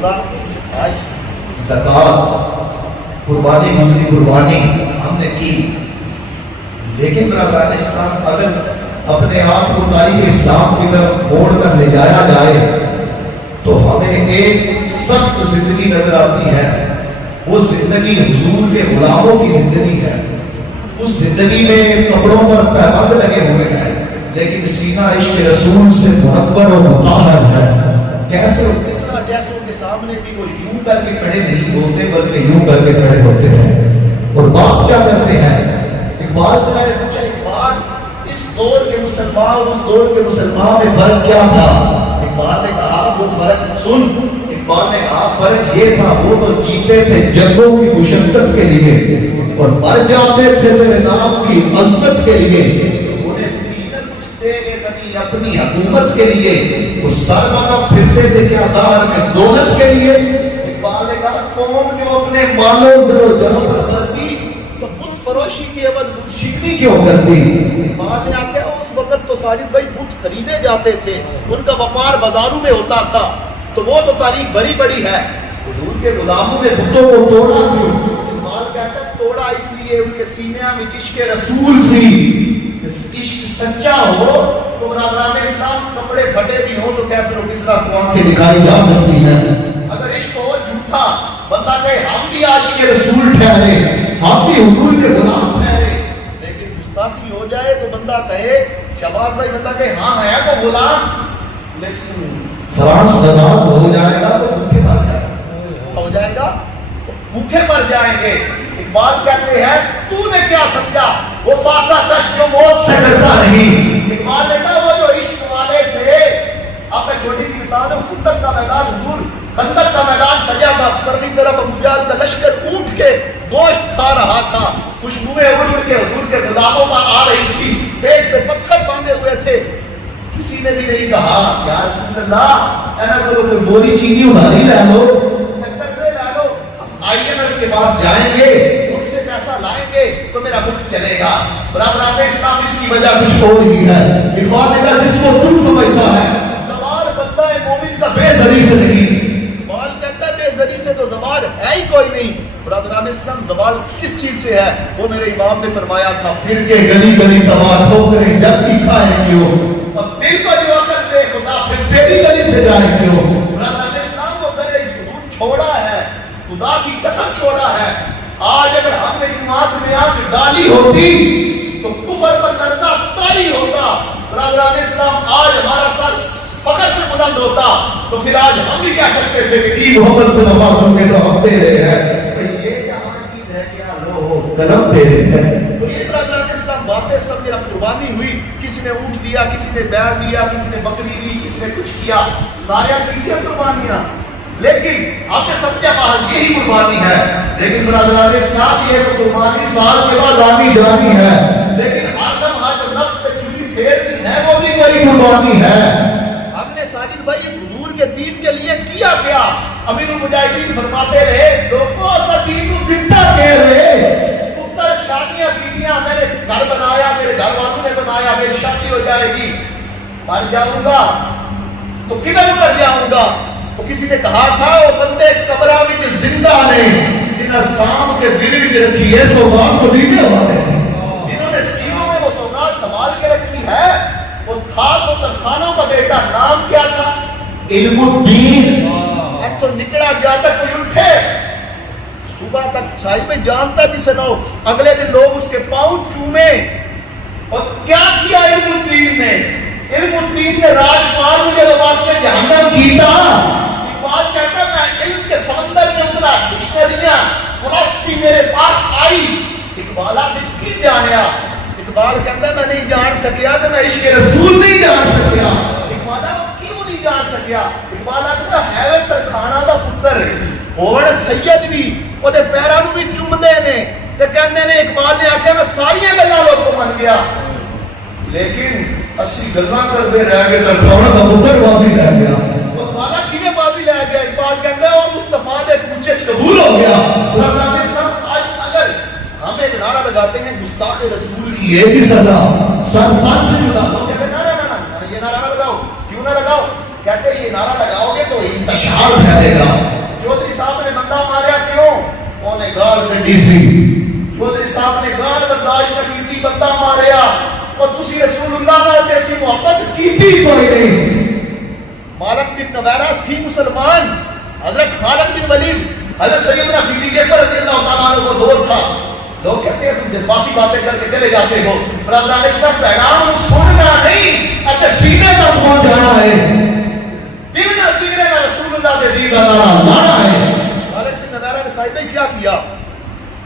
روزہ آج زکوٰۃ قربانی گزری قربانی ہم نے کی، لیکن برادران اسلام اگر اپنے آپ کو تاریخ اسلام کی طرف موڑ کر لے جایا جائے تو ہمیں ایک سخت زندگی نظر آتی ہے. وہ زندگی حضور کے غلاموں کی زندگی ہے. اس زندگی میں کپڑوں پر پیبند لگے ہوئے ہیں لیکن سینہ عشق رسول سے منور و مطہر ہے. کیسے اس طرح جیسے ان کے سامنے بھی وہ یوں کر کے کھڑے نہیں ہوتے بلکہ یوں کر کے کھڑے ہوتے ہیں. اور بات کیا کرتے ہیں؟ اقبال سے میں نے پوچھا اقبال اس دور کے مسلمان اس دور کے مسلمان میں فرق کیا تھا؟ اقبال نے کہا وہ فرق سن. اقبال نے کہا فرق یہ تھا وہ تو جیتے تھے جنگوں کی مشقت کے لیے اور مر جاتے تھے تیرے نام کی عظمت کے لیے. انہیں تینت کچھ دے گے کبھی اپنی حکومت کے لیے. وہ سر بنا پھرتے تھے کیا دار میں دولت کے لیے. اقبال نے کہا قوم جو اپنے مالو زر و جمع پر بھرتی تو بت فروشی کی عوض بت شکنی کیوں کرتی. اقبال نے آکے اس وقت تو ساجد بھائی بت خریدے جاتے تھے، ان کا وپار بازاروں میں ہوتا تھا، تو وہ تو تاریخ بھری بڑی ہے. حضور کے غلاموں نے بتوں کو توڑا کیوں؟ اقبال کہتا ہے توڑا اس لیے ان کے سینے میں عشق رسول سی. عشق سچا ہو تو برادران اسلام کپڑے پھٹے بھی ہوں تو کیسے ہو کس طرح کو آنکھیں دکھائی جا سکتی ہیں. اگر عشق ہو جھوٹا بندہ کہے ہم بھی عاشق رسول ٹھہرے ہم بھی حضور کے غلام ٹھہرے، لیکن گستاخی ہو جائے تو بندہ کہے شباب بھائی بندہ کہے ہاں ہے وہ غلام، لیکن فرانس آزاد ہو جائے گا تو بھوکے مر جائے گا، ہو جائے گا بھوکے مر جائیں گے. اقبال کہتے ہیں تو نے کیا سمجھا وہ فاقہ کش جو موت سے ڈرتا نہیں. اقبال نے کہا وہ جو عشق والے تھے. اب میں چھوٹی سی مثال ہوں، خندق کا میدان حضور خندق کا میدان سجا تھا، پرلی طرف ابو جہل کا لشکر اونٹ کے گوشت کھا رہا تھا، خوشبوئیں اڑ اڑ کے حضور کے غلاموں پر آ رہی تھی، پیٹ پہ پتھر باندھے ہوئے تھے. کسی نے بھی نہیں کہا یا رسول اللہ اینا کو کوئی بولی چینی ادھاری لے لو، ٹکر لے لو، آئیے میں ان کے پاس جائیں گے ان سے پیسہ لائیں گے تو میرا ملک چلے گا. برادران اسلام اس کی وجہ کچھ اور ہی ہے. اقبال نے کہا جس کو تم سمجھتا ہے زوال بندہ مومن کا بے زری سے نہیں. اقبال کہتا ہے بے زری سے تو زوال ہے ہی کوئی نہیں. برادران اسلام زوال کس چیز سے ہے؟ وہ میرے امام نے فرمایا تھا پھر کے گلی گلی تباہ ٹھوکریں جب کی کھائے کیوں، اب دل کو جو عقل دے خدا پھر تیری گلی سے جائے کیوں. برادران اسلام کو کرے حضور چھوڑا ہے، خدا کی قسم چھوڑا ہے. آج اگر ہم نے جماعت میں آنکھ ڈالی ہوتی تو کفر پر لرزہ طاری ہوتا. برادران اسلام آج ہمارا سر فخر سے بلند ہوتا تو پھر آج ہم بھی کہہ سکتے تھے کہ کی محمد سے وفا ہوں گے تو ہم دے رہے ہیں. یہ کیا چیز ہے کیا لو قلم دے رہے ہیں. تو یہ برادران اسلام باتیں سب میرا قربانی ہوئی. کسی نے اونٹ دیا، کسی نے بیل دیا، کسی نے بکری دی، کسی نے کچھ کیا، سارے کی قربانیاں. لیکن آپ نے سمجھا محض یہی قربانی ہے. لیکن برادران اسلام یہ قربانی سال کے بعد آنی جانی ہے. لیکن آدم ہاں جو نفس پہ چوری پھیرتی ہے وہ بھی کوئی قربانی ہے. ہم نے ساجد بھائی اس حضور کے دین کے لیے کیا کیا؟ امیر المجاہدین فرماتے رہے لوگوں سے دین کو بنتا کہہ رہے پتر شادیاں کیتیاں، میں نے گھر بنایا، میرے گھر والوں نے بنایا، میری شادی ہو جائے گی، مر جاؤں گا تو کدھر اتر جاؤں گا. وہ کسی نے کہا تھا وہ بندے قبرہ وچ زندہ نے جنہاں سام کے دل وچ رکھی ہے سوگات کو دیتے والے جنہوں نے سینوں میں وہ سوگات سنبھال کے رکھی ہے. وہ تھا تو ترخانوں کا بیٹا، نام کیا تھا؟ علم الدین. اب تو نکلا گیا تک کوئی اٹھے صبح تک چھائی میں جانتا بھی سنو، اگلے دن لوگ اس کے پاؤں چومے. اور کیا کیا علم الدین نے؟ علم الدین نے راجپال مجھے لباس سے جہنم کیتا. اقبال کہتا میں علم کے سمندر میں اترا، ڈکشنریاں فلسفی میرے پاس آئی، اقبالہ سے کی جانیا. اقبال کہتا میں نہیں جان سکیا تو میں عشق رسول نہیں جان سکیا. اقبالہ کیوں نہیں جان سکیا؟ اقبالہ کہتا ہے ترخانہ دا پتر اور سید بھی وہ دے پیرا نو بھی چومدے نے تے کہندے نے اقبال نے آکھیا میں ساری گلاں لوگ کو من گیا، لیکن اسی گلاں کردے رہ گئے ترخانہ دا پتر بازی رہ گیا. اقبالہ کیویں بازی لے گیا؟ اقبال کہندا ہے وہ مصطفیٰ دے کوچے قبول ہو گیا. برادران اسلام آج اگر ہم ایک نعرہ لگاتے ہیں گستاخ رسول کی یہ بھی سزا سر پان سے جدا تو کہتے ہیں نا یہ نعرہ نہ لگاؤ. کیوں نہ لگاؤ؟ کہتے ہیں یہ نعرہ لگاؤ گے تو انتشار پھیلے گا. نے گال کٹی سی، چودھری صاحب نے گال برداشت نہ کی، بندہ ماریا، اور تسی رسول اللہ نے ایسی محبت کیتی کوئی نہیں۔ مالک بن نویرہ تھی مسلمان، حضرت خالد بن ولید، حضرت سیدنا صدیق اکبر رضی اللہ تعالیٰ عنہ کو دور تھا۔ لوگ کہتے ہیں تم جذباتی باتیں کر کے چلے جاتے ہو، برادران اسلام پیغام سننا نہیں، اگر سینے تک پہنچانا ہے، دل نہ جگرے نہ رسول اللہ دے دین کا نعرہ لانا ہے۔ خالد بن نویرہ نے صاحب نے کیا کیا؟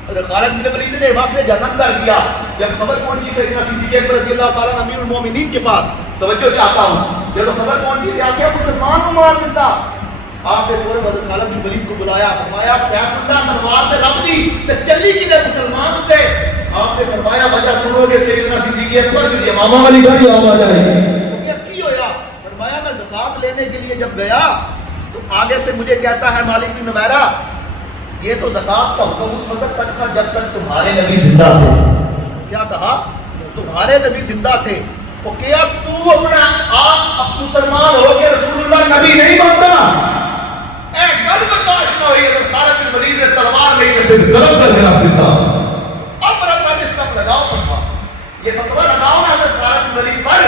حضرت خالد بن ولید نے وہاں سے جنم کر دیا۔ جب خبر پہنچی سیدنا صدیق اکبر رضی اللہ تعالیٰ امیر المومنین کے پاس، توجہ چاہتا ہوں، جب خبر پہنچی کہ آگیا مسلمان کو مار دیتا، آپ نے فوراً حضرت خالد بن ولید کو بلایا، فرمایا سیف اللہ تلوار تے رب دی تے چلی کی مسلمان تے۔ آپ نے فرمایا وجہ سنو گے سیدنا صدیق اکبر پھر امامہ والی گھر یاد آ جائے گی۔ کیا کی ہویا؟ فرمایا میں زکات لینے کے لیے جب گیا تو آگے سے مجھے کہتا ہے مالک بن نویرہ یہ تو زکات کا حکم اس وقت تک تھا جب تک تمہارے نبی زندہ تھے۔ کیا کہا؟ تمہارے نبی زندہ تھے۔ تو کیا تو اپنا آپ مسلمان ہو کے رسول اللہ نبی نہیں بنتا؟ اے گل برداشت نہ ہوئی، حضرت خالد بن ولید نے تلوار نہیں کہ صرف قلم کر کے رکھ دیتا۔ اب برادران اسلام لگاؤ فتویٰ، یہ فتویٰ لگاؤ نا حضرت خالد بن ولید پر،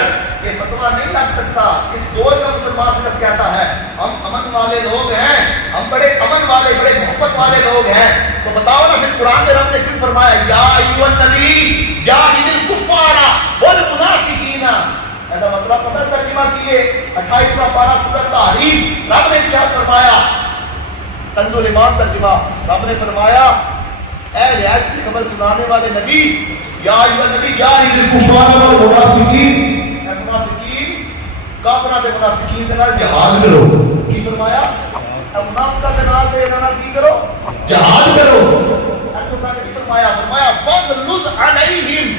یہ فتویٰ نہیں لگ سکتا۔ اس دور کا مسلمان صرف کہتا ہے ہم امن والے لوگ ہیں، ہم بڑے امن والے بڑے محبت والے لوگ ہیں۔ تو بتاؤ نا پھر قرآن میں رب نے کیوں فرمایا یا ایھا النبی جاہد الکفار والمنافقین؟ ایسا مطلب پتہ ترجمہ کیے 28واں پارہ سورۃ تحریم، رب نے کیا فرمایا؟ کنز الایمان ترجمہ، رب نے فرمایا اے رعایت کی خبر سنانے والے نبی، یا ایھا النبی جاہد الکفار والمنافقین، اے منافقین کافراں دے منافقین دے نال جہاد کرو۔ کی فرمایا؟ اے منافقاں دے نال تے انہاں نال کی کرو؟ جہاد کرو۔ اچھا اللہ نے کی فرمایا؟ فرمایا فغلظ علیہم،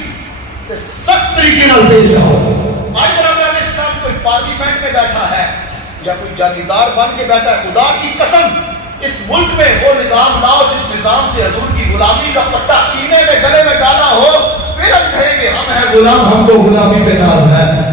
تے سخت طریقے نال پیش آؤ۔ آج برادران اسلام کوئی پارلیمنٹ میں بیٹھا ہے یا کوئی جاگیردار بن کے بیٹھا ہے، خدا کی قسم اس ملک میں وہ نظام لاؤ جس نظام سے حضور کی غلامی کا پٹا سینے میں گلے میں ڈالا ہو، پھر ہم کہیں گے ہم ہیں غلام، ہم کو غلامی پہ ناز ہے۔